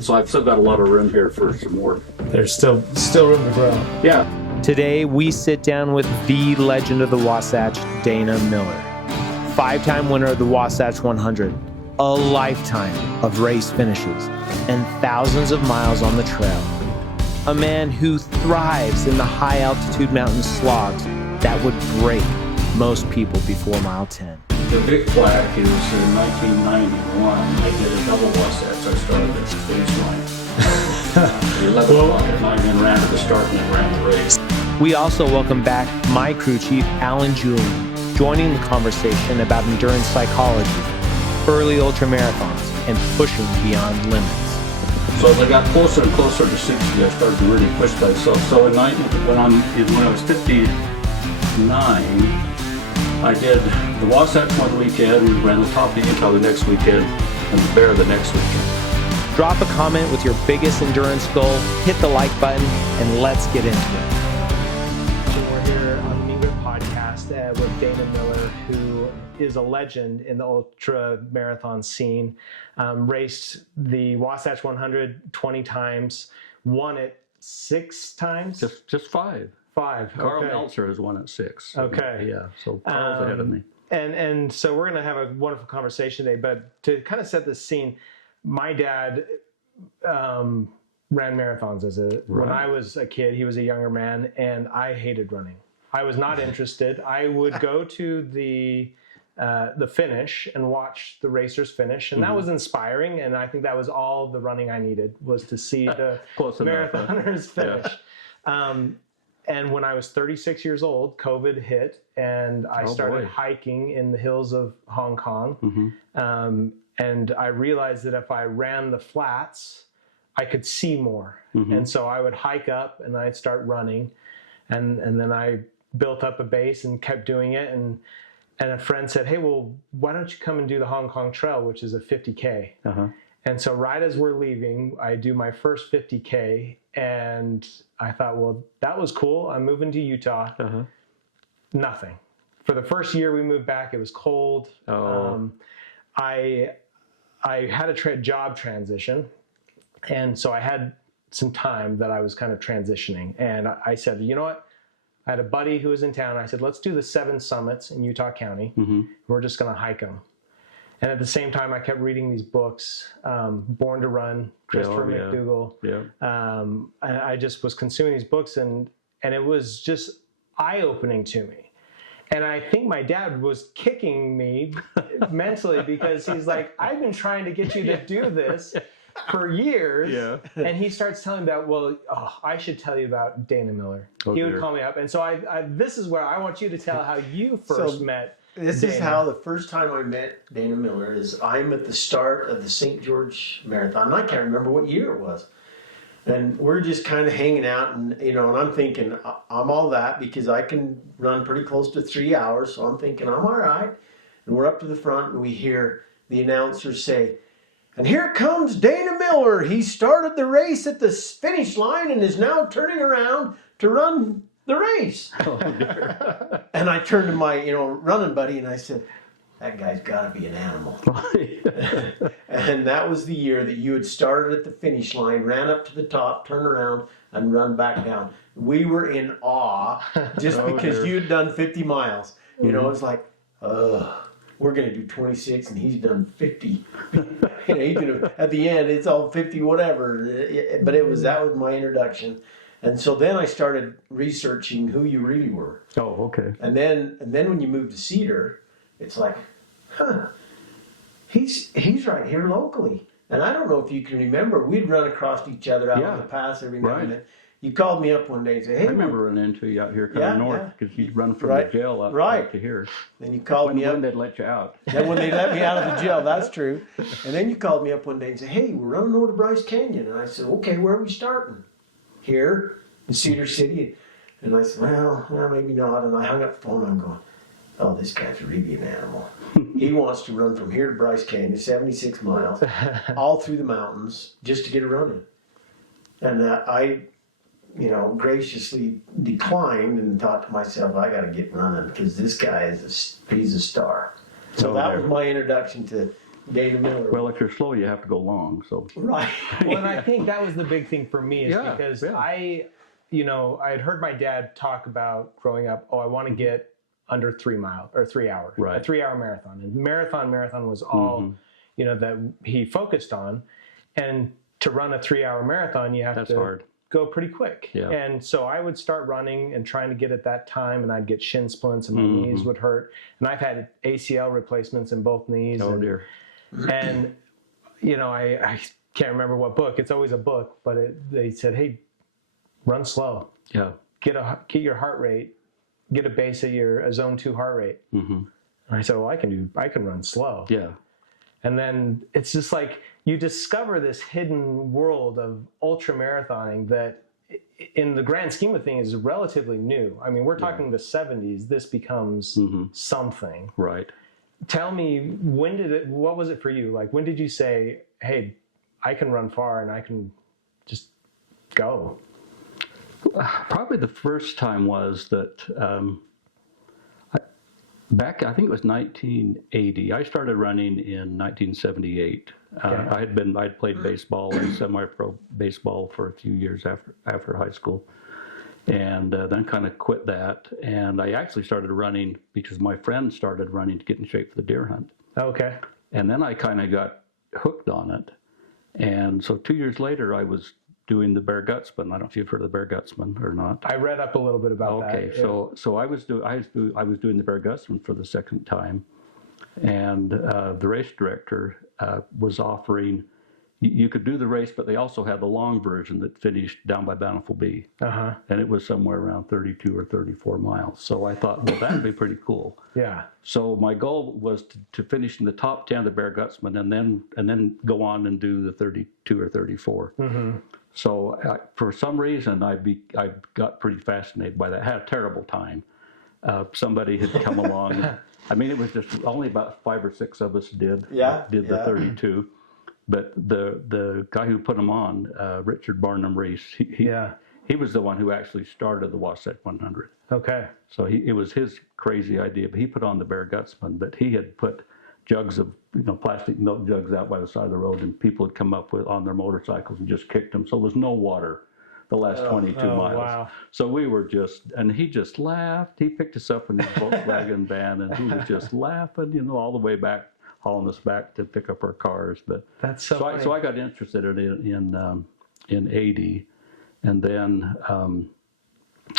So I've still got a lot of room here for some more. There's still room to grow. Yeah. Today, we sit down with the legend of the Wasatch, Dana Miller. 5-time winner of the Wasatch 100, a lifetime of race finishes, and thousands of miles on the trail. A man who thrives in the high-altitude mountain slogs that would break most people before mile 10. The big flag is in 1991. I did a double Wasatch. I started at the finish line. At 11 o'clock at night and ran to the start and then ran the race. We also welcome back my crew chief, Alan Julian, joining the conversation about endurance psychology, early ultramarathons, and pushing beyond limits. So as I got closer and closer to 60, I started to really push myself. So when I was 59, I did the Wasatch one weekend, ran the top of the Utah the next weekend, and the Bear the next weekend. Drop a comment with your biggest endurance goal, hit the like button, and let's get into it. So we're here on the Mean Grip podcast with Dana Miller, who is a legend in the ultra marathon scene. Raced the Wasatch 100 20 times, won it 6 times? Just 5. 5. Carl Okay. Meltzer has won at 6. Okay. Yeah, so Carl's ahead of me. And so we're going to have a wonderful conversation today, but to kind of set the scene, my dad ran marathons when I was a kid. He was a younger man, and I hated running. I was not interested. I would go to the finish and watch the racers finish, and that was inspiring, and I think that was all the running I needed, was to see the marathoners finish. Yeah. And when I was 36 years old, COVID hit, and I started hiking in the hills of Hong Kong. And I realized that if I ran the flats, I could see more. And so I would hike up, and I'd start running. And then I built up a base and kept doing it. And a friend said, hey, well, why don't you come and do the Hong Kong Trail, which is a 50K. And so right as we're leaving, I do my first 50K, and I thought, well, that was cool. I'm moving to Utah. Nothing. For the first year we moved back, it was cold. I had a job transition, and so I had some time that I was kind of transitioning. And I said, you know what? I had a buddy who was in town. I said, let's do the 7 summits in Utah County. We're just going to hike them. And at the same time, I kept reading these books, Born to Run, Christopher McDougall. And I just was consuming these books, and it was just eye-opening to me. And I think my dad was kicking me mentally, because he's like, I've been trying to get you to do this for years. And he starts telling me about, well, I should tell you about Dana Miller. He would call me up. And so this is where I want you to tell how you first met This Dana. is how the first time I met Dana Miller is I'm at the start of the St. George Marathon. And I can't remember what year it was. And we're just kind of hanging out, and and I'm thinking, I'm all that because I can run pretty close to 3 hours. So I'm thinking, I'm all right. And we're up to the front, and we hear the announcer say, and here comes Dana Miller. He started the race at the finish line and is now turning around to run the race. And I turned to my, running buddy, and I said, that guy's got to be an animal. And that was the year that you had started at the finish line, ran up to the top, turned around, and run back down. We were in awe just because you had done 50 miles. It's like, we're going to do 26, and he's done 50. At the end, it's all 50, whatever. But that was my introduction. And so then I started researching who you really were. And then when you moved to Cedar, it's like, he's right here locally. And I don't know if you can remember, we'd run across each other out on the pass every now and then. You called me up one day and said, hey. I remember running into you out here coming north, because you'd run from the jail up to here. Then you called me up. When they'd let you out. Then when they let me out of the jail, that's true. And then you called me up one day and said, hey, we're running over to Bryce Canyon. And I said, okay, where are we starting? Here in Cedar City. And I said, well, maybe not. And I hung up the phone, and I'm going, oh, this guy's really an animal. He wants to run from here to Bryce Canyon, 76 miles, all through the mountains, just to get a run in. And I graciously declined and thought to myself, I got to get running, because this guy he's a star. So that was my introduction to Dana Miller. Well, if you're slow, you have to go long. So Right. Well, and I think that was the big thing for me is Yeah, because yeah. I had heard my dad talk about growing up, I want to get under 3 miles or 3 hours, a Right. 3 hour marathon. And marathon was all, that he focused on. And to run a 3 hour marathon, you have That's to hard. go pretty quick. Yeah. And so I would start running and trying to get at that time, and I'd get shin splints and my knees would hurt. And I've had ACL replacements in both knees. Oh and, dear. And, I can't remember what book. It's always a book, but they said, hey, run slow. Yeah. Get your heart rate, get a base at a zone 2 heart rate. And I said, well, I can run slow. Yeah. And then it's just like you discover this hidden world of ultra marathoning that in the grand scheme of things is relatively new. I mean, we're talking the 70s, this becomes something. Right. Tell me, what was it for you? Like, when did you say, hey, I can run far and I can just go? Probably the first time was that I think it was 1980. I started running in 1978. I'd played baseball and semi-pro baseball for a few years after high school, and then kind of quit that. And I actually started running because my friend started running to get in shape for the deer hunt. Okay. And then I kind of got hooked on it. And so 2 years later, I was doing the Bear Gutsman. I don't know if you've heard of the Bear Gutsman or not. I read up a little bit about that. Okay, so I was doing the Bear Gutsman for the second time, and the race director was offering you could do the race, but they also had the long version that finished down by Bountiful Bee, and it was somewhere around 32 or 34 miles. So I thought, well, that'd be pretty cool. Yeah. So my goal was to finish in the top 10 of the Bear Gutsman, and then go on and do the 32 or 34. So for some reason, I got pretty fascinated by that. I had a terrible time. Somebody had come along. I mean, it was just only about 5 or 6 of us did the 32. But the guy who put them on, Richard Barnum Reese, he was the one who actually started the Wasatch 100. Okay. So it was his crazy idea. But he put on the Bear Gutsman. But he had put jugs of plastic milk jugs out by the side of the road, and people had come up on their motorcycles and just kicked them. So there was no water the last 22 miles. Wow. So we were and he just laughed. He picked us up in his Volkswagen van, and he was just laughing, all the way back, hauling us back to pick up our cars. But that's so funny. So I got interested in 80, and then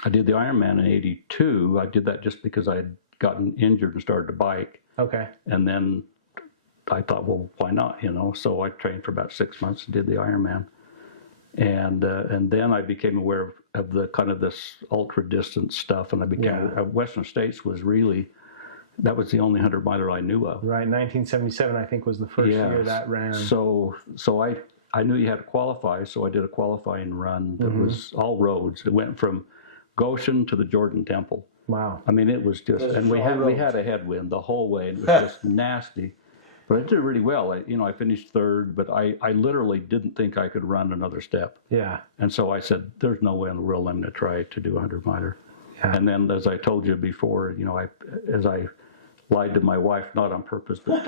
I did the Ironman in 82. I did that just because I had gotten injured and started to bike. Okay. And then I thought, well, why not? So I trained for about 6 months and did the Ironman. And then I became aware of the kind of this ultra distance stuff, and I became Western States was really, that was the only 100 miler I knew of. Right, 1977 I think was the first year that ran. So I knew you had to qualify, so I did a qualifying run that was all roads. It went from Goshen to the Jordan Temple. Wow. I mean, it was just, and we had a headwind the whole way, and it was just nasty. But I did really well. I finished third, but I literally didn't think I could run another step. Yeah. And so I said, there's no way in the world I'm going to try to do a 100 miler. Yeah. And then, as I told you before, as I lied to my wife, not on purpose, but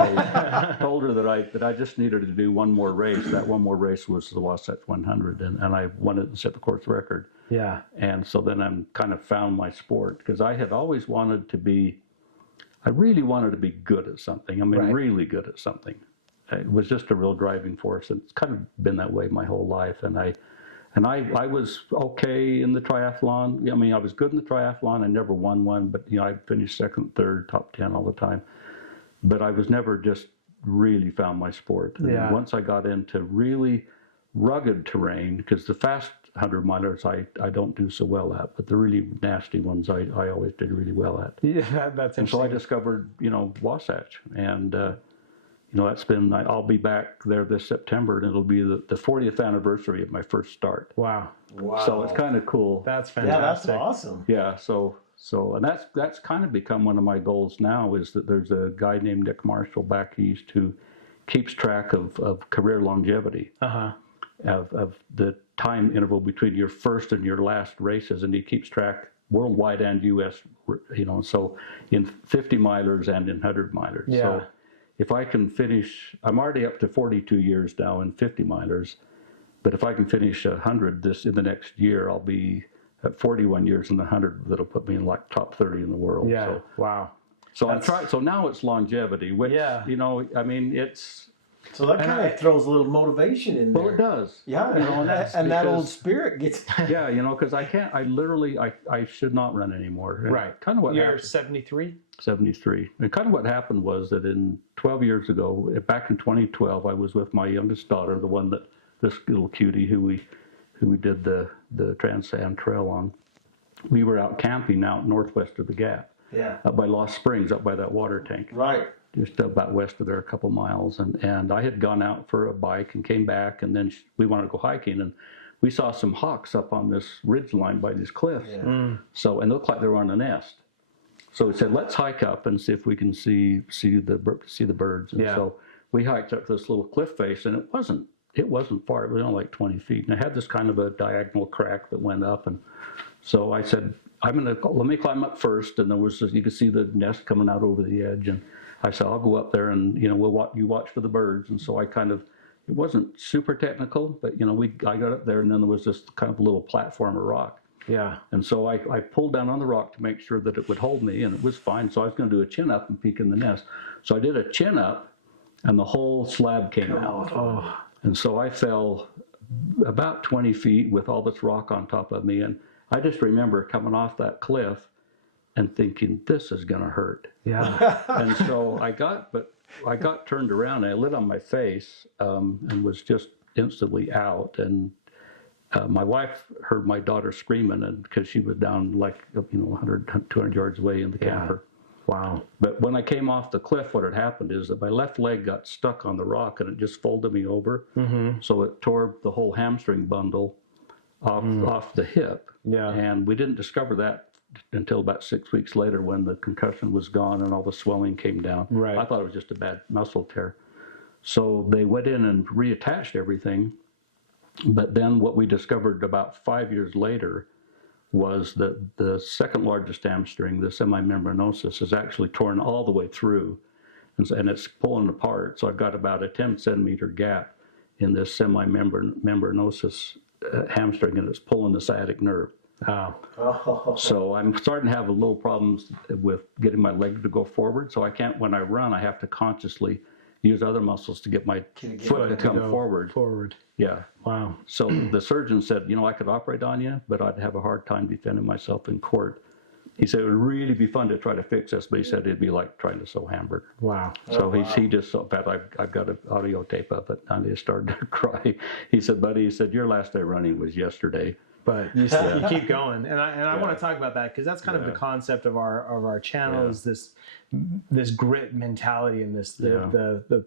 told her that I just needed to do one more race. That one more race was the Wasatch 100, and I wanted to set the course record. Yeah. And so then I'm kind of found my sport, because I had always wanted to be, I really wanted to be good at something. I mean, really good at something. It was just a real driving force. And it's kind of been that way my whole life. And I was okay in the triathlon. I mean, I was good in the triathlon. I never won one, but I finished second, third, top 10 all the time. But I was never just really found my sport. And once I got into really rugged terrain, because the fast 100 milers I don't do so well at, but the really nasty ones I always did really well at. Yeah, that's interesting. And so I discovered Wasatch, and that's been, I'll be back there this September, and it'll be the 40th anniversary of my first start. Wow. So it's kind of cool. That's fantastic. Yeah, that's awesome. Yeah, so and that's kind of become one of my goals now, is that there's a guy named Nick Marshall back east who keeps track of career longevity. Of the time interval between your first and your last races, and he keeps track worldwide and U.S. So in 50 milers and in 100 milers. Yeah. So if I can finish, I'm already up to 42 years now in 50 milers, but if I can finish 100 in the next year, I'll be at 41 years in the 100. That'll put me in like top 30 in the world. Yeah. So, Wow. So I'm trying. So now it's longevity, which you know, I mean, it's. So that kind of throws a little motivation in there. Well, it does. Yeah, you know, and that old spirit gets. Yeah, you know, because I can't. I literally, I should not run anymore. And Right. Kind of what You're happened. 73. 73. And kind of what happened was that in 12 years ago, back in 2012, I was with my youngest daughter, the one that this little cutie who we did the Trans Am Trail on. We were out camping out northwest of the Gap. Yeah. Up by Lost Springs, up by that water tank. Right. Just about west of there, a couple miles. And I had gone out for a bike and came back, and then we wanted to go hiking, and we saw some hawks up on this ridge line by these cliffs. Yeah. So, and it looked like they were on a nest. So we said, let's hike up and see if we can see the birds. And so we hiked up this little cliff face, and it wasn't far. It was only like 20 feet, and it had this kind of a diagonal crack that went up. And so I said, let me climb up first. And there was you could see the nest coming out over the edge. And I said, I'll go up there, and you know, you watch for the birds. And so I it wasn't super technical, but you know, I got up there, and then there was this kind of little platform of rock. Yeah. And so I pulled down on the rock to make sure that it would hold me, and it was fine. So I was going to do a chin up and peek in the nest. So I did a chin up, and the whole slab came out. Oh. And so I fell about 20 feet with all this rock on top of me. And I just remember coming off that cliff and thinking, this is going to hurt. Yeah. And so I got turned around, and I lit on my face and was just instantly out. And my wife heard my daughter screaming, and because she was down like 100, 200 yards away in the camper. Wow. But when I came off the cliff, what had happened is that my left leg got stuck on the rock, and it just folded me over. Mm-hmm. So it tore the whole hamstring bundle off the hip. Yeah. And we didn't discover that until about 6 weeks later, when the concussion was gone and all the swelling came down. Right. I thought it was just a bad muscle tear. So they went in and reattached everything. But then what we discovered about 5 years later was that the second largest hamstring, the semimembranosus, is actually torn all the way through, and it's pulling apart. So I've got about a 10-centimeter gap in this semimembranosus hamstring, and it's pulling the sciatic nerve. Oh. So I'm starting to have a little problems with getting my leg to go forward. So I can't, when I run, I have to consciously use other muscles to get my foot to come forward. Yeah. Wow. So the surgeon said, I could operate on you, but I'd have a hard time defending myself in court. He said it would really be fun to try to fix this, but he said it'd be like trying to sew hamburger. Wow. So he just, in fact, I've got an audio tape of it, and he started to cry. He said, buddy, your last day running was yesterday. But you keep going, and I want to talk about that, because that's kind of the concept of our channel is this grit mentality and this the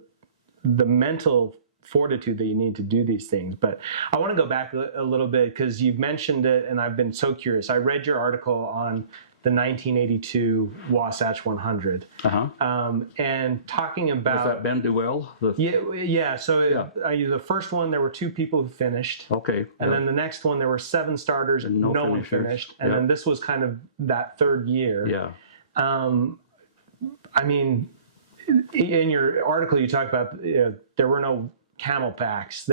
mental fortitude that you need to do these things. But I want to go back a little bit, because you've mentioned it, and I've been so curious. I read your article on the 1982 Wasatch 100, and talking about... Was that Ben Duell? Yeah. So the first one, there were 2 people who finished. Okay. And then the next one, there were 7 starters and no one finished. And then this was kind of that third year. Yeah. I mean, in your article, you talk about there were no camel packs.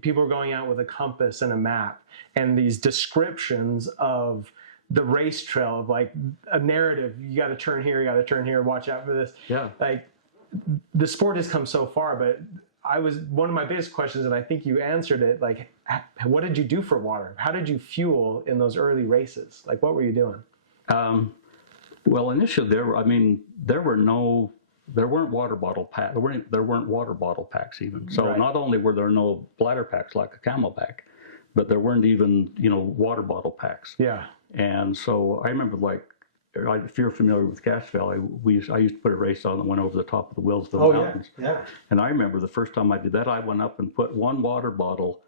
People were going out with a compass and a map, and these descriptions of the race trail, of like a narrative. You got to turn here, you got to turn here, watch out for this. Yeah. Like, the sport has come so far, but one of my biggest questions, and I think you answered it, like, what did you do for water? How did you fuel in those early races? Like, what were you doing? Well, initially there weren't water bottle packs. There weren't water bottle packs even. So not only were there no bladder packs like a Camelback, but there weren't even water bottle packs. Yeah. And so I remember, if you're familiar with Cashville, I used to put a race on that went over the top of the Willsville Mountains. Yeah. And I remember the first time I did that, I went up and put one water bottle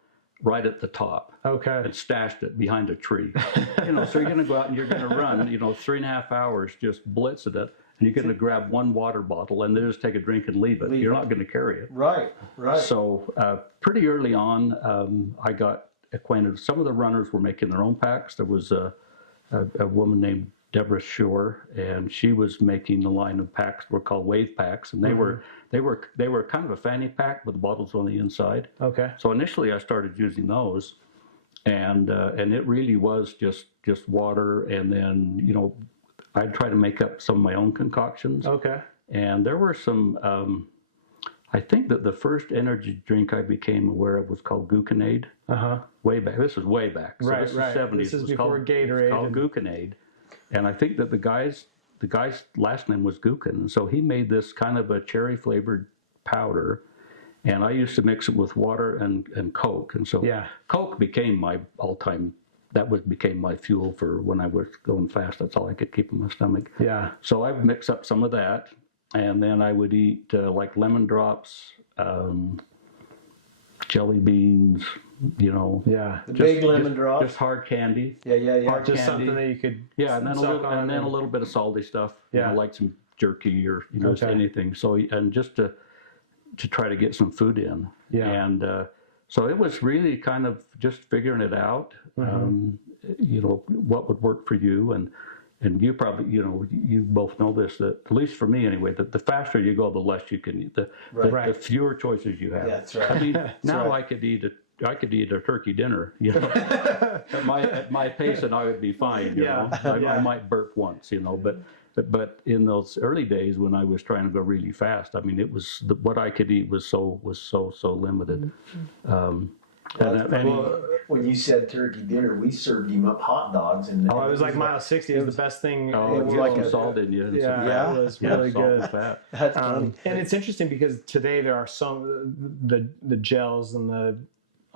right at the top. Okay. And stashed it behind a tree. So you're going to go out and you're going to run, 3.5 hours just blitzing it. And you're going to grab one water bottle and then just take a drink and leave it. You're not going to carry it. Right. So pretty early on, I got acquainted. Some of the runners were making their own packs. There was a woman named Deborah Shore, and she was making a line of packs were called wave packs, and they were kind of a fanny pack with bottles on the inside. Okay. So initially I started using those, and it really was just water, and then I'd try to make up some of my own concoctions. Okay. And there were some. I think that the first energy drink I became aware of was called Gluconade. Way back. This is way back. So Right. this is Right. 70s. This is before It Gatorade. was called Gluconade. And I think that the guy's last name was Gukin. And so he made this kind of a cherry flavored powder. And I used to mix it with water and Coke. And so Coke became my all-time, became my fuel for when I was going fast. That's all I could keep in my stomach. Yeah. So I would mix up some of that. And then I would eat like lemon drops, jelly beans, Yeah. The big lemon drops. just hard candy. Yeah. Hard Just candy. something that you could And then suck on a little bit of salty stuff. Yeah. Like some jerky or just anything. So and just to try to get some food in. Yeah. And so it was really kind of just figuring it out. What would work for you, and you probably you both know this, that at least for me anyway, that the faster you go, the less you can eat, the fewer choices you have. Yeah, that's right. I mean, now I could eat a turkey dinner, at my pace, and I would be fine. I might burp once, but in those early days when I was trying to go really fast, I mean, it was what I could eat was so limited. When you said turkey dinner, we served him up hot dogs, and it was like mile 60. It was the best thing. Oh, it was like some salt in you. It was really good. Fat. That's funny. And it's interesting because today there are some the gels and the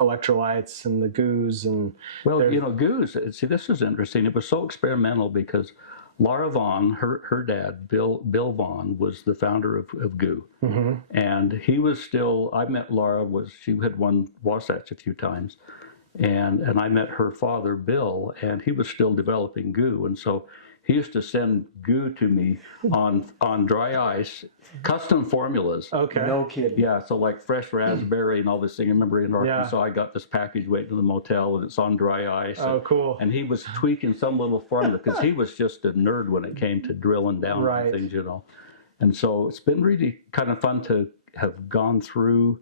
electrolytes and the goos and goos. See, this is interesting. It was so experimental because Laura Vaughn, her dad, Bill Vaughn, was the founder of Goo. And he was still, I met Laura, she had won Wasatch a few times. And I met her father, Bill, and he was still developing Goo. And so he used to send Goo to me on dry ice, custom formulas. Okay. No kidding. Yeah, so like fresh raspberry and all this thing. I remember in Arkansas, I got this package waiting to the motel, and it's on dry ice. Oh, cool. And he was tweaking some little formula because he was just a nerd when it came to drilling down on things, And so it's been really kind of fun to have gone through,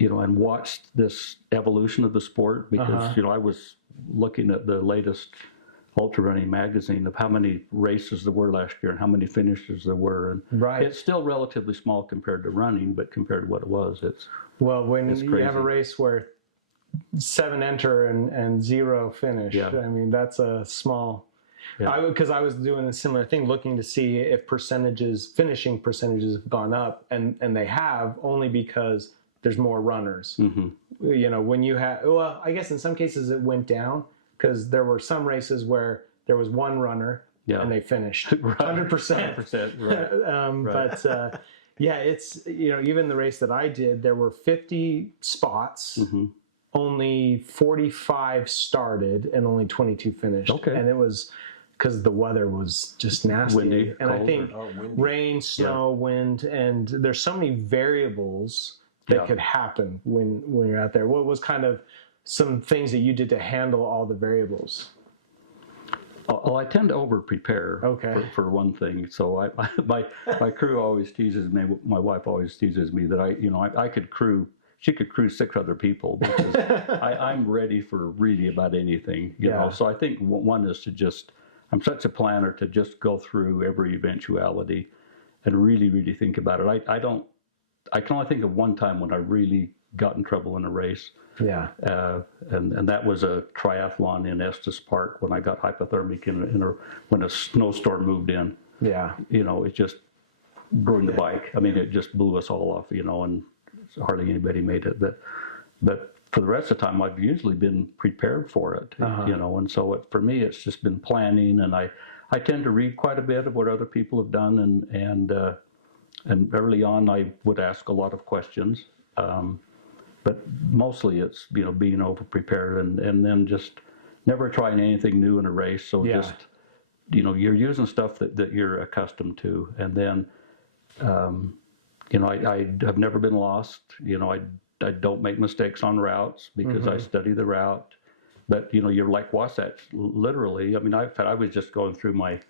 and watched this evolution of the sport because, I was looking at the latest Ultrarunning magazine of how many races there were last year and how many finishes there were, and it's still relatively small compared to running, but compared to what it was, it's when it's you crazy. have a race where 7 enter and 0 finish, I mean that's a small. Because I was doing a similar thing, looking to see if finishing percentages have gone up, and they have, only because there's more runners. When you have, I guess in some cases it went down. Because there were some races where there was one runner and they finished 100%. 100%, right. But it's even the race that I did, there were 50 spots, only 45 started, and only 22 finished. Okay. And it was because the weather was just nasty. Windy, and cold, I think rain, snow, wind, and there's so many variables that could happen when you're out there. What was kind of some things that you did to handle all the variables? Well, I tend to over-prepare, for one thing. So my crew always teases me, my wife always teases me that I could crew, she could crew 6 other people because I'm ready for really about anything, know. So I think one is I'm such a planner to just go through every eventuality and really, really think about it. I can only think of one time when I really got in trouble in a race. And that was a triathlon in Estes Park when I got hypothermic when a snowstorm moved in. It just ruined the bike. I mean, it just blew us all off, and hardly anybody made it. But for the rest of the time, I've usually been prepared for it, and so for me, it's just been planning, and I tend to read quite a bit of what other people have done, and early on, I would ask a lot of questions. But mostly it's, being over-prepared and then just never trying anything new in a race. So just, you're using stuff that you're accustomed to. And then, I have never been lost. I don't make mistakes on routes because I study the route. But you're like Wasatch, literally. I mean, I was just going through my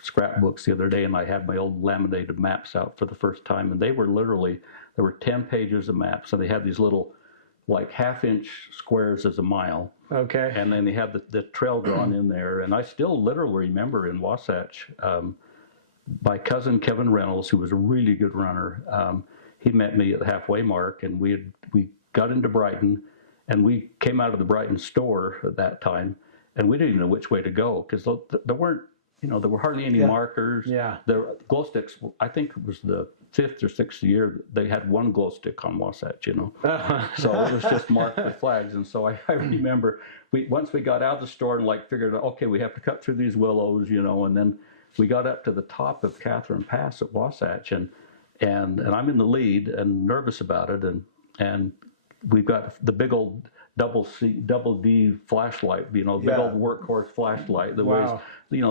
scrapbooks the other day, and I had my old laminated maps out for the first time, and they were literally, there were 10 pages of maps, and they had these little like half-inch squares as a mile. Okay. And then they had the trail drawn in there, and I still literally remember in Wasatch, my cousin Kevin Reynolds, who was a really good runner, he met me at the halfway mark, and we got into Brighton, and we came out of the Brighton store at that time, and we didn't even know which way to go because there weren't, there were hardly any markers. Yeah. The glow sticks, I think it was the 5th or 6th year, they had one glow stick on Wasatch, So it was just marked with flags. And so I remember once we got out of the store and figured out, okay, we have to cut through these willows, and then we got up to the top of Catherine Pass at Wasatch, and I'm in the lead and nervous about it, and we've got the big old double D flashlight, big old workhorse flashlight that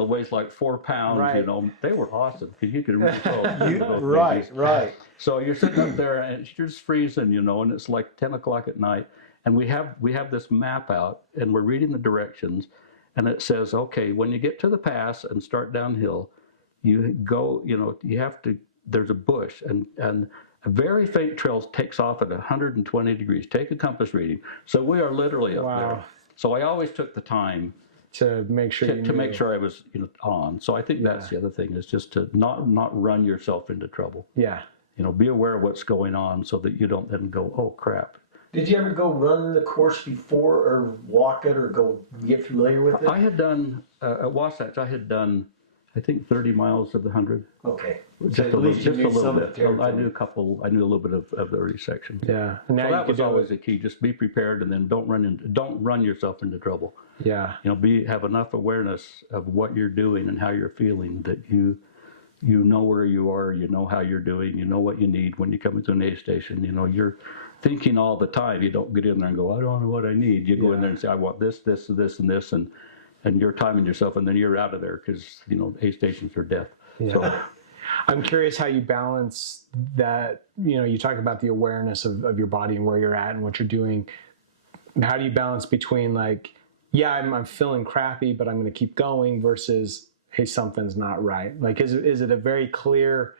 weighs like 4 pounds. Right. They were awesome because you could really throw. Right. So you're sitting up there and you're just freezing, and it's like 10 o'clock at night, and we have this map out, and we're reading the directions, and it says, okay, when you get to the pass and start downhill, you go, you have to. There's a bush, and a very faint trail takes off at 120 degrees. Take a compass reading. So we are literally up there. So I always took the time to make sure make sure I was on. So I think that's the other thing, is just to not run yourself into trouble. Yeah. Be aware of what's going on so that you don't then go, oh crap. Did you ever go run the course before, or walk it, or go get familiar with it? I had done at Wasatch. I had done, I think, 30 miles of the 100. Okay. Just So a at least you knew little some bit. I knew a little bit of the early section. Yeah. So that was always the key. Just be prepared, and then don't run yourself into trouble. Yeah. Have enough awareness of what you're doing and how you're feeling that you know where you are, you know how you're doing, you know what you need when you come into an aid station. You're thinking all the time. You don't get in there and go, I don't know what I need. You go in there and say, I want this, this, and this, and this, and you're timing yourself, and then you're out of there because aid stations are death. Yeah. So I'm curious how you balance that. You talk about the awareness of your body and where you're at and what you're doing. How do you balance between I'm feeling crappy, but I'm going to keep going, versus, hey, something's not right? Is it a very clear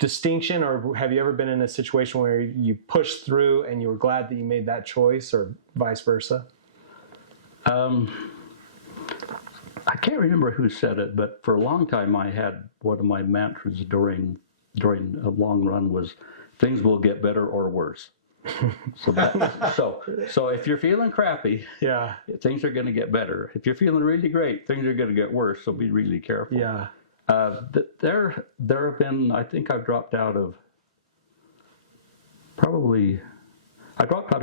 distinction, or have you ever been in a situation where you pushed through and you were glad that you made that choice, or vice versa? I can't remember who said it, but for a long time I had one of my mantras during a long run was, things will get better or worse. So if you're feeling crappy, things are going to get better. If you're feeling really great, things are going to get worse. So be really careful. Yeah. There have been, I think I dropped out of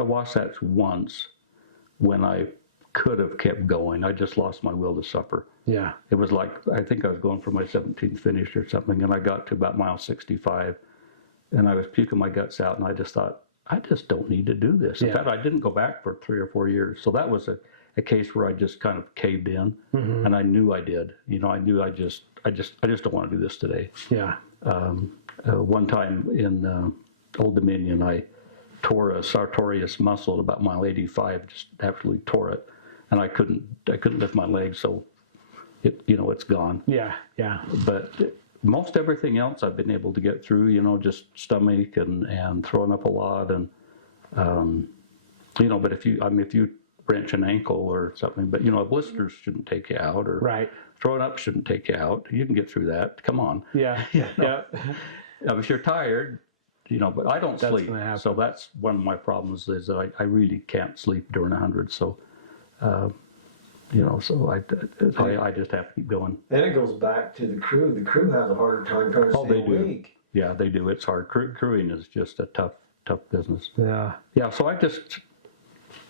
Wasatch once when I could have kept going. I just lost my will to suffer. Yeah. It was I think I was going for my 17th finish or something, and I got to about mile 65, and I was puking my guts out, and I just thought, I just don't need to do this. In fact, I didn't go back for 3 or 4 years. So that was a case where I just kind of caved in, and I knew I did. I knew I just don't want to do this today. Yeah. One time in Old Dominion, I tore a sartorius muscle at about mile 85, just absolutely tore it, and I couldn't lift my leg, so it's gone. Yeah. Yeah. But most everything else I've been able to get through, just stomach and throwing up a lot, and but if you wrench an ankle or something, but blisters shouldn't take you out, or throwing up shouldn't take you out. You can get through that. Come on. Yeah. Yeah. If you're tired, but I don't sleep. So that's one of my problems, is that I really can't sleep during 100. So, so I just have to keep going. And it goes back to the crew. The crew has a harder time trying to stay awake. Yeah, they do. It's hard. Crewing is just a tough business. Yeah. Yeah. So I just,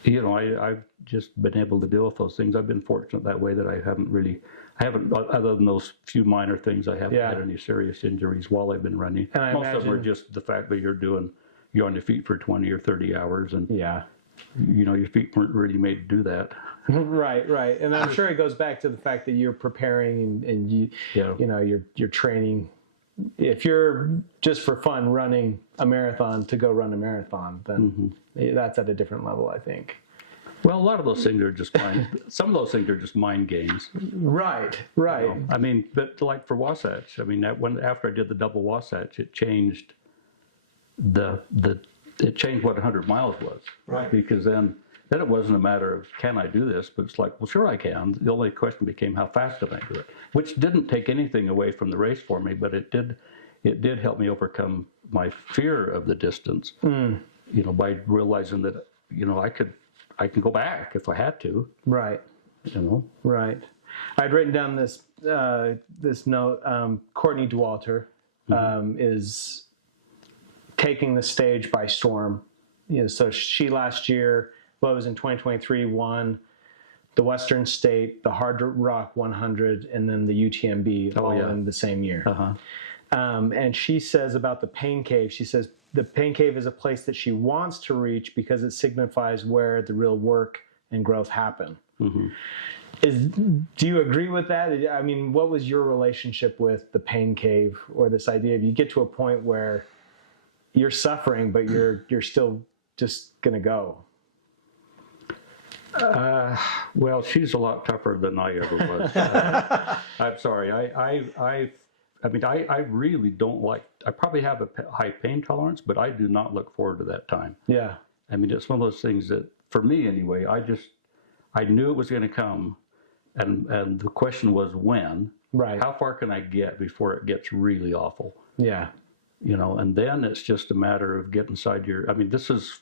I've just been able to deal with those things. I've been fortunate that way, that I haven't, other than those few minor things, I haven't had any serious injuries while I've been running. And most of them are just the fact that you're on your feet for 20 or 30 hours, and your feet weren't really made to do that. Right. And I'm sure it goes back to the fact that you're preparing and you're training. If you're just for fun running a marathon to go run a marathon, then that's at a different level, I think. Well, a lot of those things are just mind. Some of those things are just mind games. Right. I mean, but like for Wasatch, I mean, after I did the double Wasatch, it changed it changed what 100 miles was. Right. Because then it wasn't a matter of can I do this, but it's like, well, sure I can. The only question became how fast can I do it, which didn't take anything away from the race for me, but it did help me overcome my fear of the distance. You know, by realizing that I can go back if I had to. Right. You know. Right. I'd written down this this note. Courtney Dauwalter is taking the stage by storm. You know, so she last year, well, it was in 2023, won the Western State, the Hard Rock 100, and then the UTMB in the same year. And she says about the Pain Cave, she says the Pain Cave is a place that she wants to reach because it signifies where the real work and growth happen. Do you agree with that? I mean, what was your relationship with the Pain Cave, or this idea of you get to a point where you're suffering, but you're still just going to go? Well, she's a lot tougher than I ever was. I'm sorry. I mean, I really don't like, I probably have a high pain tolerance, but I do not look forward to that time. Yeah. I mean, it's one of those things that, for me anyway, I knew it was going to come. And the question was when. Right. How far can I get before it gets really awful? Yeah. You know, and then it's just a matter of getting inside I mean, this is,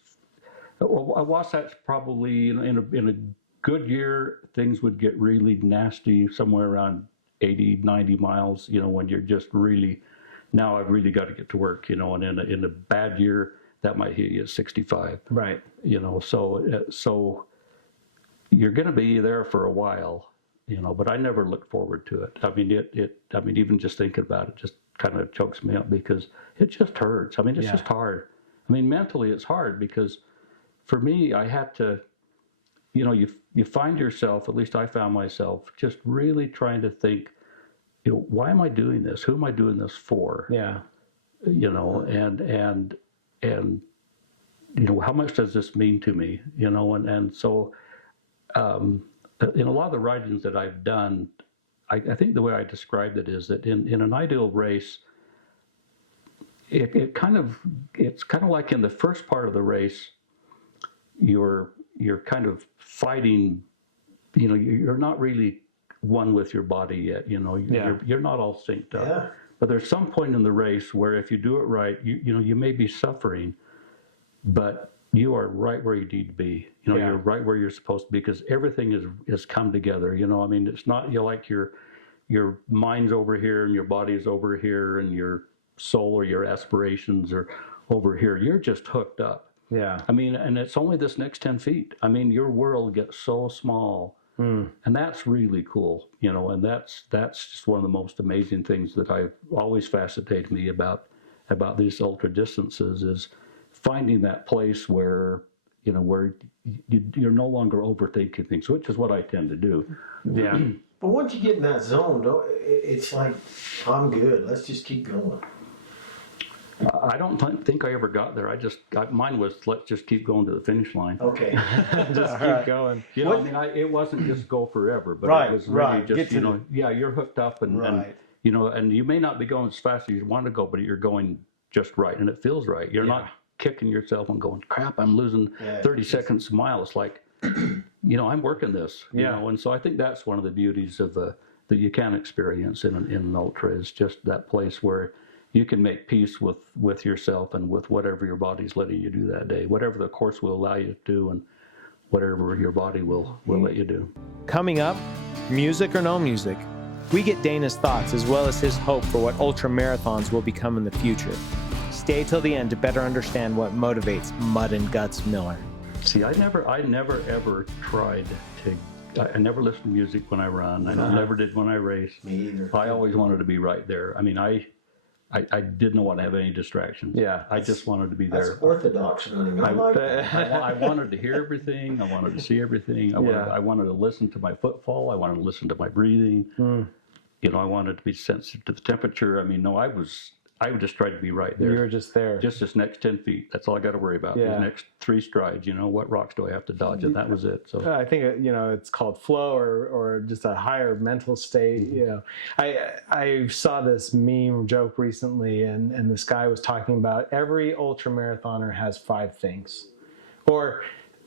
Wasatch probably, in a good year, things would get really nasty somewhere around 80, 90 miles, you know, when you're just really, now I've really got to get to work, you know, and in a bad year, that might hit you at 65. Right. You know, so you're going to be there for a while, you know, but I never look forward to it. I mean, I mean, even just thinking about it just kind of chokes me up because it just hurts. I mean, it's just hard. I mean, mentally it's hard because for me, I had to, you know, you find yourself, at least I found myself, just really trying to think, you know, why am I doing this? Who am I doing this for? Yeah. You know, and you know, how much does this mean to me? You know, and so in a lot of the writings that I've done, I think the way I described it is that in an ideal race, it's kind of like in the first part of the race, you're kind of fighting, you know, you're not really one with your body yet, you know, you're not all synced up. Yeah. But there's some point in the race where if you do it right, you know, you may be suffering, but you are right where you need to be. You know, you're right where you're supposed to be because everything is come together. You know, I mean, it's not like your mind's over here and your body's over here and your soul or your aspirations are over here. You're just hooked up. Yeah. I mean, and it's only this next 10 feet. I mean, your world gets so small. And that's really cool, you know, and that's just one of the most amazing things that I've always fascinated me about these ultra distances is finding that place where, you know, where you're no longer overthinking things, which is what I tend to do. Yeah. But once you get in that zone, it's like, I'm good. Let's just keep going. I don't think I ever got there. Mine was, let's just keep going to the finish line. Okay. Just keep going. You know, I mean, it wasn't just go forever, but Right, it was really right. just, you know, you're hooked up and, you know, and you may not be going as fast as you want to go, but you're going just right and it feels right. You're not kicking yourself and going, crap, I'm losing 30 seconds a mile. It's like, you know, I'm working this, you know, and so I think that's one of the beauties of that you can experience in an ultra is just that place where you can make peace with yourself and with whatever your body's letting you do that day, whatever the course will allow you to do and whatever your body will let you do. Coming up, music or no music, we get Dana's thoughts as well as his hope for what ultramarathons will become in the future. Stay till the end to better understand what motivates Mud and Guts Miller. See, I never ever tried to. I never listened to music when I run. I never did when I race. Me either. I always wanted to be right there. I mean, I didn't want to have any distractions. Yeah, I just wanted to be there. That's orthodox running. I like that. I wanted to hear everything. I wanted to see everything. I wanted to listen to my footfall. I wanted to listen to my breathing. You know, I wanted to be sensitive to the temperature. I mean, no, I I would just try to be right there. You were just there. Just this next 10 feet. That's all I got to worry about. Yeah. These next 3 strides, what rocks do I have to dodge? And that was it. So I think, it's called flow or just a higher mental state. I saw this meme joke recently, and this guy was talking about every ultramarathoner has 5 things. Or,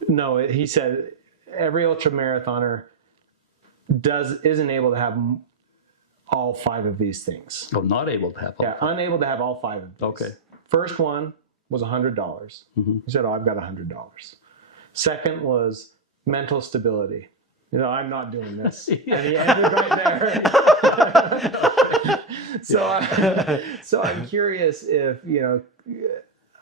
no, he said every ultramarathoner isn't able to have all 5 of these things. Oh, not able to have all 5. Unable to have all 5 of these. Okay. First one was $100. He said, "Oh, I've got $100." Second was mental stability. I'm not doing this. And he ended right there. So I'm curious if,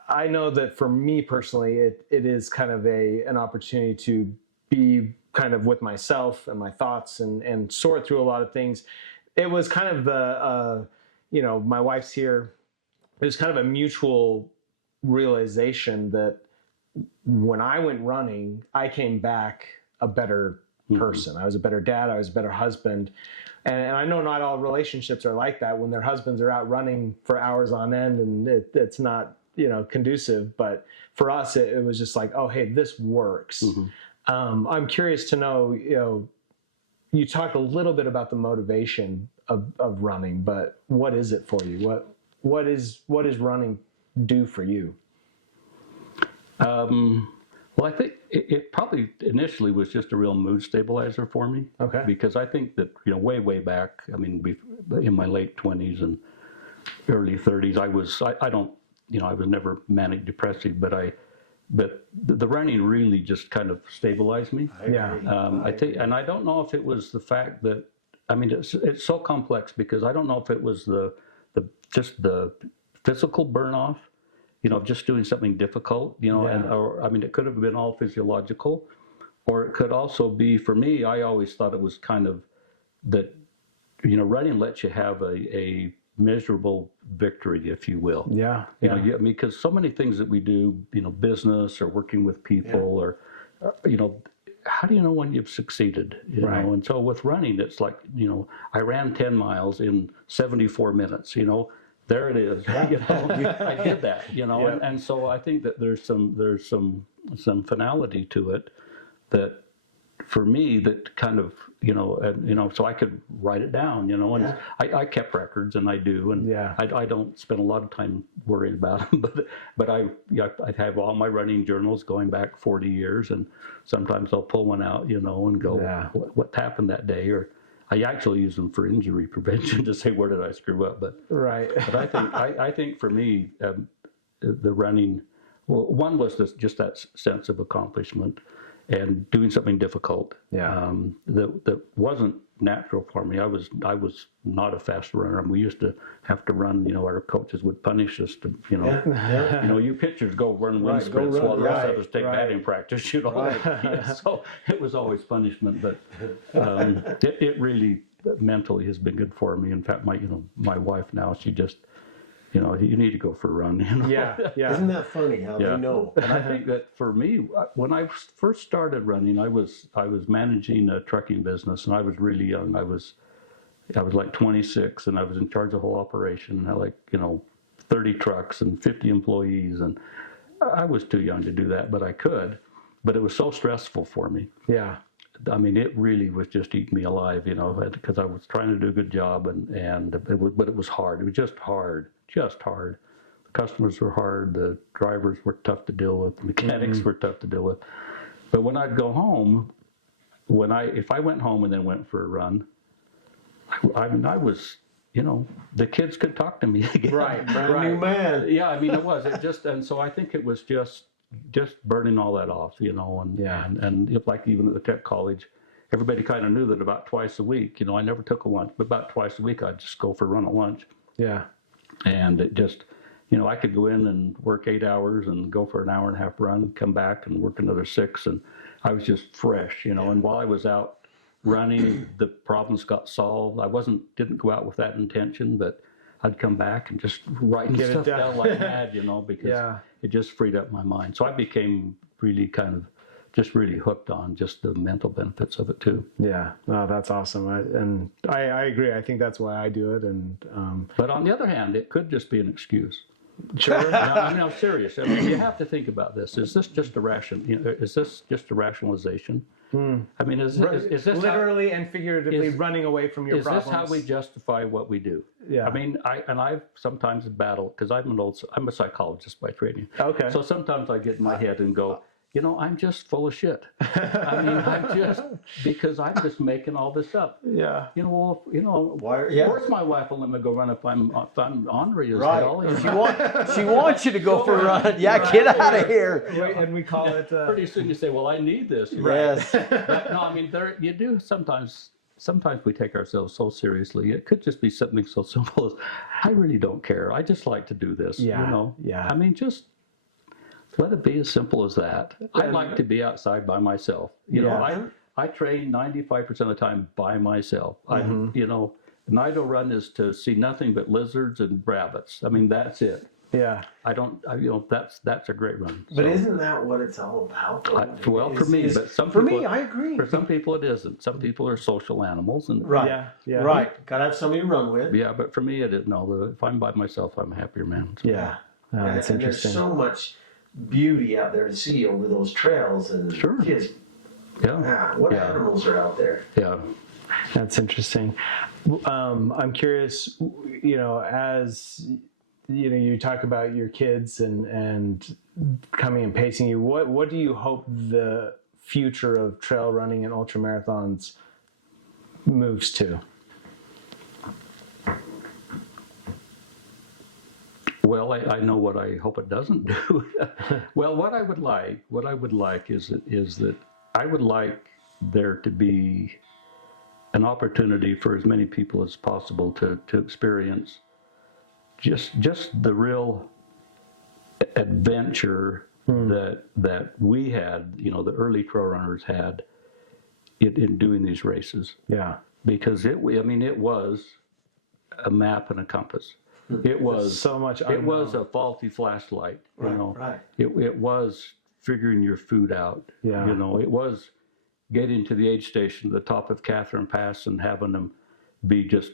I know that for me personally, it is kind of an opportunity to be kind of with myself and my thoughts and sort through a lot of things. It was kind of the, my wife's here. It was kind of a mutual realization that when I went running, I came back a better person. I was a better dad. I was a better husband. And I know not all relationships are like that when their husbands are out running for hours on end and it's not, conducive. But for us, it was just like, oh, hey, this works. I'm curious to know, you talked a little bit about the motivation of running, but what is it for you? What is running do for you? Well, I think it probably initially was just a real mood stabilizer for me. Okay. Because I think that, way back, in my late 20s and early 30s, I was never manic depressive, but the running really just kind of stabilized me. I think, and I don't know if it was the fact that, it's so complex because I don't know if it was just the physical burn off, just doing something difficult, it could have been all physiological, or it could also be, for me, I always thought it was kind of that, running lets you have a measurable victory, if you will. Because so many things that we do, business or working with people or, how do you know when you've succeeded? Right. And so with running, it's like, I ran 10 miles in 74 minutes, there it is. I did that, and so I think that there's some finality to it that for me that kind of, so I could write it down, and I kept records and I do, and I don't spend a lot of time worrying about them, but I have all my running journals going back 40 years, and sometimes I'll pull one out, and go, what happened that day, or I actually use them for injury prevention to say, where did I screw up? But I think for me, the running, well, one was just that sense of accomplishment and doing something difficult that wasn't natural for me. I was not a fast runner. We used to have to run. Our coaches would punish us to, you pitchers go run wind sprints while the rest of us take batting practice. So it was always punishment. But it really mentally has been good for me. In fact, my wife now, she just, you need to go for a run. Isn't that funny how they know? And I think that for me, when I first started running, I was managing a trucking business, and I was really young. I was like 26, and I was in charge of the whole operation. And I had 30 trucks and 50 employees, and I was too young to do that, but I could. But it was so stressful for me. Yeah. It really was just eating me alive, because I was trying to do a good job, but it was hard. It was just hard. The customers were hard. The drivers were tough to deal with. The mechanics were tough to deal with. But when I'd go home, if I went home and then went for a run, I was, the kids could talk to me again. Right, brand new man. Yeah, it was. And so I think it was just burning all that off, and like even at the tech college, everybody kind of knew that about twice a week, I never took a lunch, but about twice a week I'd just go for a run at lunch. Yeah. And it just, I could go in and work 8 hours and go for an hour and a half run, come back and work another 6. And I was just fresh, and while I was out running, the problems got solved. I didn't go out with that intention, but I'd come back and just writing stuff down like mad, because it just freed up my mind. So I became really kind of just really hooked on just the mental benefits of it too. Yeah, no, that's awesome. I agree. I think that's why I do it. And But on the other hand, it could just be an excuse. sure, No, I mean, I'm serious. I mean, you have to think about this. Is this just a is this just a rationalization? I mean, is this literally and figuratively running away from your problems? Is this how we justify what we do? Yeah. I mean, I've sometimes battled because I'm a psychologist by training. Okay. So sometimes I get in my head and go, I'm just full of shit. I mean, because I'm just making all this up. Yeah. Why? Of course my wife will let me go run if I'm ornery as Right. hell. She wants you to go for a run. Yeah, get out of here. And we call it. Pretty soon you say, well, I need this. Yes. But no, I mean, you do sometimes we take ourselves so seriously. It could just be something so simple as, I really don't care. I just like to do this. Yeah. Yeah. I mean, just let it be as simple as that. I like to be outside by myself. I train 95% of the time by myself. An idle run is to see nothing but lizards and rabbits. I mean, that's it. Yeah. That's a great run. But isn't that what it's all about? For me, I agree. For some people, it isn't. Some people are social animals, and Right. Yeah. Right. Got to have somebody to run with. yeah. But for me, it is no. If I'm by myself, I'm a happier man. So. Yeah. Oh, that's and there's interesting. so much beauty out there to see over those trails, and Sure. just what animals are out there. Yeah. That's interesting. I'm curious, as you talk about your kids and coming and pacing you, what do you hope the future of trail running and ultramarathons moves to? Well, I know what I hope it doesn't do. Well, what I would like is that I would like there to be an opportunity for as many people as possible to experience just the real adventure that we had, the early trail runners had in doing these races. Yeah. Because it was a map and a compass. It was so much unknown. It was a faulty flashlight. Right. It was figuring your food out. Yeah. It was getting to the aid station at the top of Catherine Pass and having them be just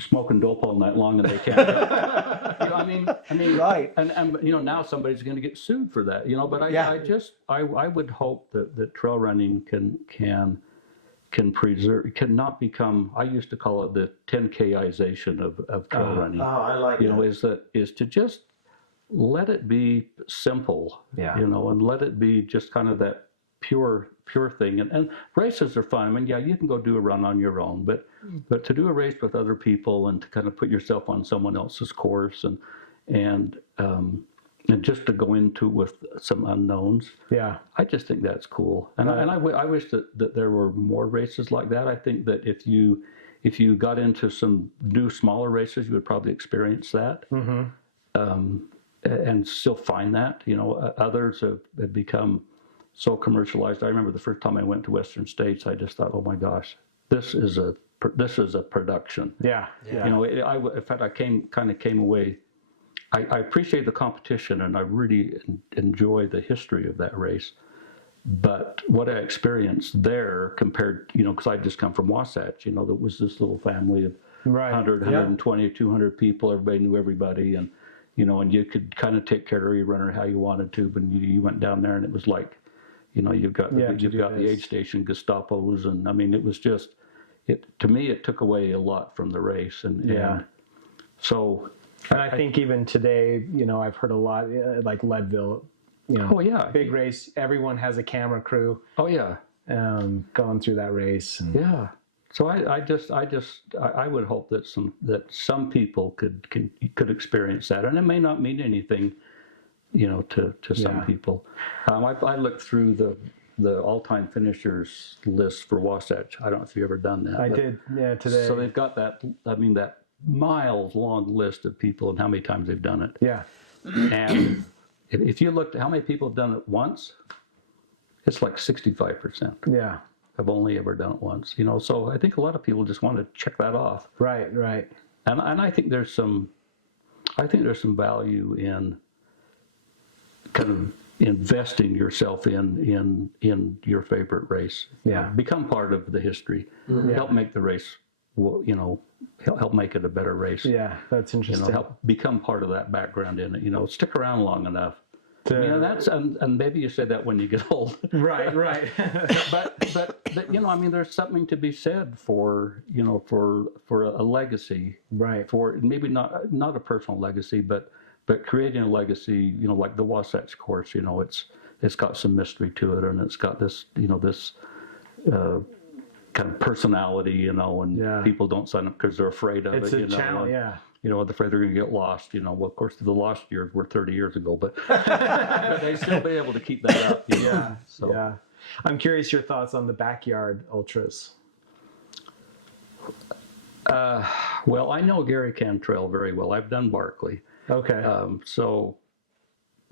smoking dope all night long and they can't. I mean, right. And now somebody's going to get sued for that. But I would hope that trail running cannot become, I used to call it the 10K-ization of trail running. Oh, I like that. Is to just let it be simple, and let it be just kind of that pure thing. And races are fun. I mean, you can go do a run on your own, but to do a race with other people and to kind of put yourself on someone else's course and just to go into with some unknowns. Yeah. I just think that's cool. And I wish that there were more races like that. I think that if you got into some new smaller races, you would probably experience that. Mm-hmm. And still find that. Others have become so commercialized. I remember the first time I went to Western States, I just thought, oh my gosh, this is a production. Yeah. In fact, I came away. I appreciate the competition and I really enjoy the history of that race. But what I experienced there compared, because I'd just come from Wasatch, there was this little family of 100, 120, 200 people. Everybody knew everybody. And, and you could kind of take care of your runner how you wanted to. But you went down there and it was like, you've got the aid station, Gestapos. And I mean, it was just, to me, it took away a lot from the race. And so... And I think even today, I've heard a lot, like Leadville, big race. Everyone has a camera crew. Oh yeah, going through that race. And... Yeah. So I would hope that some people could experience that, and it may not mean anything, to some people. I looked through the all-time finishers list for Wasatch. I don't know if you've ever done that. I did, today. So they've got that. I mean that miles-long list of people and how many times they've done it. Yeah. And if you looked at how many people have done it once, it's like 65%. Yeah. Have only ever done it once. So I think a lot of people just want to check that off. Right. And I think there's some value in kind of investing yourself in your favorite race. Yeah. Become part of the history. Help make the race, help make it a better race. Yeah, that's interesting. Help become part of that background in it. Stick around long enough. To, And maybe you say that when you get old. right. but there's something to be said for a legacy. Right. For maybe not a personal legacy, but creating a legacy, like the Wasatch course, it's got some mystery to it, and it's got this kind of personality, and people don't sign up because they're afraid of it. It's a challenge, yeah. They're afraid they're going to get lost. Well, of course, the lost years were 30 years ago, but but they still be able to keep that up. Yeah. So. Yeah. I'm curious your thoughts on the backyard ultras. Well, I know Gary Cantrell very well. I've done Barkley. Okay. So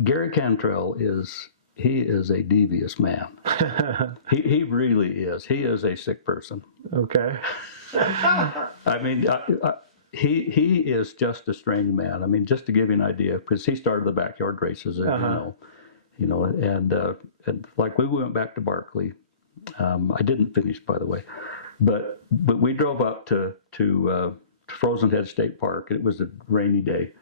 Gary Cantrell is a devious man. he really is. He is a sick person. Okay. I mean, he is just a strange man. I mean, just to give you an idea, because he started the backyard races, and like we went back to Barkley. I didn't finish, by the way, but we drove up to Frozen Head State Park. It was a rainy day,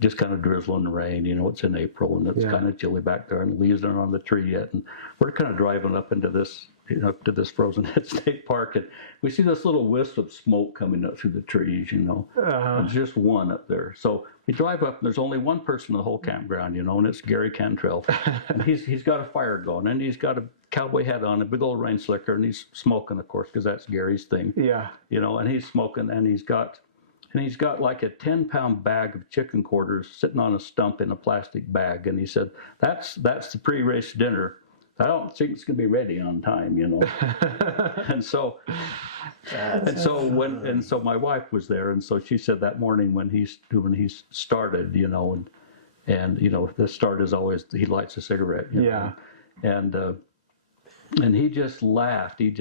just kind of drizzling rain. It's in April, and it's kind of chilly back there, and the leaves aren't on the tree yet. And we're kind of driving up into this, up to this Frozen Head State Park, and we see this little wisp of smoke coming up through the trees. There's just one up there. So we drive up, and there's only one person in the whole campground, and it's Gary Cantrell. And he's got a fire going, and he's got a cowboy hat on, a big old rain slicker, and he's smoking, of course, because that's Gary's thing. Yeah. And he's smoking, and he's got like a 10-pound bag of chicken quarters sitting on a stump in a plastic bag. And he said, that's the pre-race dinner. I don't think it's going to be ready on time, and so my wife was there, and so she said that morning when he started, and the start is always he lights a cigarette. And he just laughed. He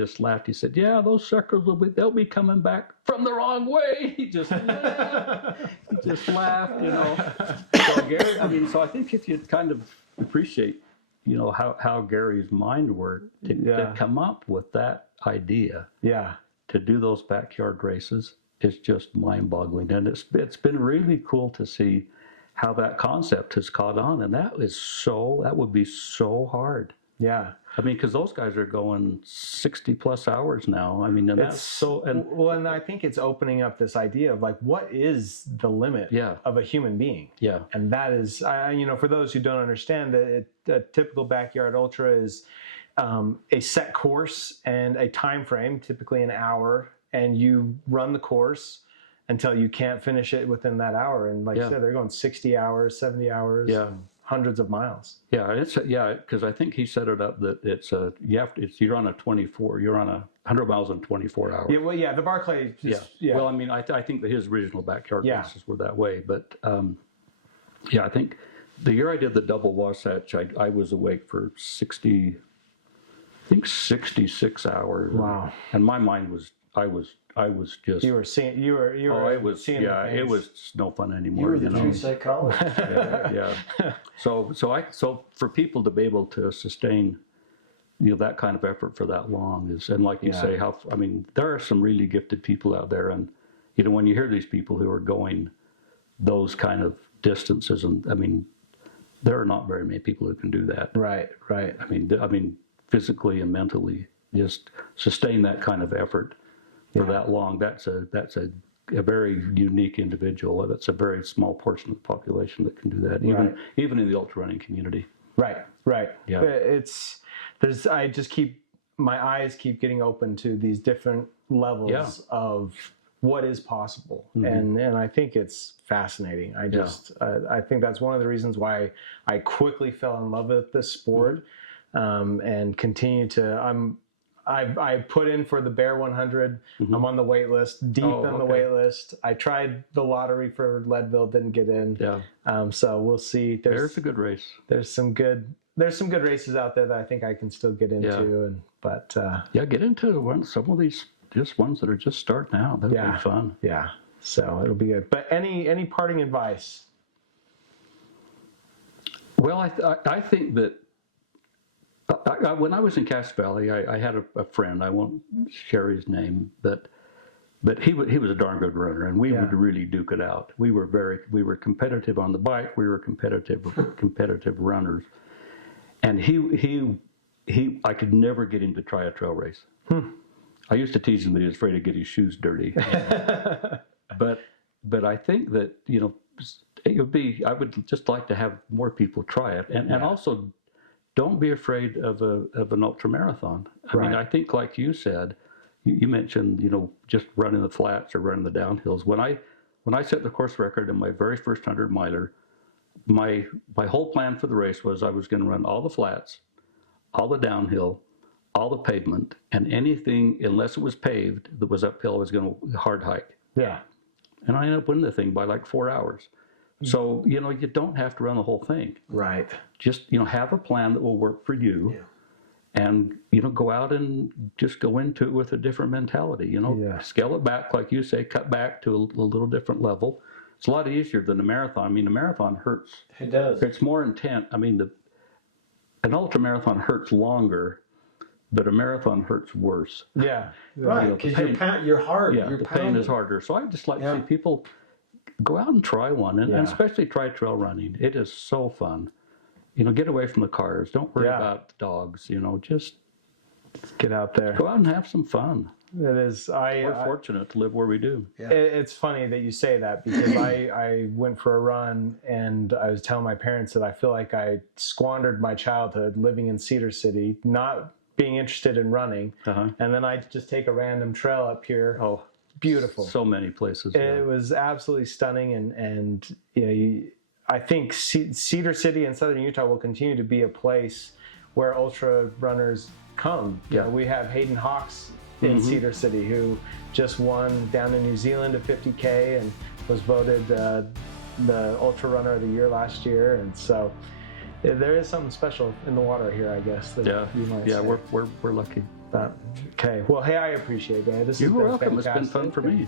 said, "Yeah, those suckers they'll be coming back from the wrong way." He just laughed. So Gary, so I think if you kind of appreciate, how Gary's mind worked to come up with that idea, to do those backyard races, is just mind-boggling. And it's been really cool to see how that concept has caught on, and that would be so hard. Yeah. I mean, because those guys are going 60 plus hours now. I mean, and that's so. And I think it's opening up this idea of like, what is the limit of a human being? Yeah. And that is, for those who don't understand, a typical backyard ultra is a set course and a time frame, typically an hour, and you run the course until you can't finish it within that hour. And like you said, they're going 60 hours, 70 hours. Yeah. Hundreds of miles. Yeah, because I think he set it up that you're on a 100 miles in 24 hours. Yeah, well, the Barkley. Well, I mean, I think that his original backyard races were that way, but I think the year I did the double Wasatch, I was awake for 66 hours. Wow. And my mind was, I was just. You were seeing. You were. It was. Yeah, it was no fun anymore. You were the true psychologist. Yeah. So for people to be able to sustain, that kind of effort for that long is, and like you say, there are some really gifted people out there, and when you hear these people who are going those kind of distances, and I mean, there are not very many people who can do that. Right. I mean, physically and mentally, just sustain that kind of effort for that long. That's a very unique individual. That's a very small portion of the population that can do that, even in the ultra running community. Right. Yeah. My eyes keep getting open to these different levels of what is possible, and I think it's fascinating. I think that's one of the reasons why I quickly fell in love with this sport, and continue to. I put in for the Bear 100. I'm on the wait list, deep on the wait list. I tried the lottery for Leadville, didn't get in. Yeah. So we'll see. There's a good race. There's some good races out there that I think I can still get into. Get into some of these just ones that are just starting out. That'll be fun. Yeah. So it'll be good. But any parting advice? Well, I think that When I was in Cass Valley, I had a friend. I won't share his name, but he was a darn good runner, and we would really duke it out. We were competitive on the bike. We were competitive runners, and I could never get him to try a trail race. I used to tease him that he was afraid to get his shoes dirty. But I think that, I would just like to have more people try it, and also don't be afraid of an ultramarathon. I mean, I think like you said, you mentioned, just running the flats or running the downhills. When I set the course record in my very first 100 miler, my whole plan for the race was I was going to run all the flats, all the downhill, all the pavement, and anything, unless it was paved, that was uphill, I was going to hard hike. Yeah. And I ended up winning the thing by like 4 hours. So, you don't have to run the whole thing. Right. Just, have a plan that will work for you. Yeah. And, go out and just go into it with a different mentality, Scale it back, like you say, cut back to a little different level. It's a lot easier than a marathon. I mean, a marathon hurts. It does. It's more intense. I mean, an ultramarathon hurts longer, but a marathon hurts worse. Yeah. Right, because you're hard. Yeah, the pain is harder. So I just like to see people go out and try one, and especially try trail running. It is so fun. Get away from the cars. Don't worry about the dogs. Just get out there. Go out and have some fun. It is. We're fortunate to live where we do. Yeah. It's funny that you say that, because I went for a run, and I was telling my parents that I feel like I squandered my childhood living in Cedar City, not being interested in running, and then I just take a random trail up here. Oh, beautiful! So many places. It was absolutely stunning, and I think Cedar City and Southern Utah will continue to be a place where ultra runners come. We have Hayden Hawks in Cedar City, who just won down in New Zealand a 50K and was voted the Ultra Runner of the Year last year, and so there is something special in the water here, I guess. That you might say. We're lucky. Okay. Well, hey, I appreciate it. You're welcome. Fantastic. It's been fun for me.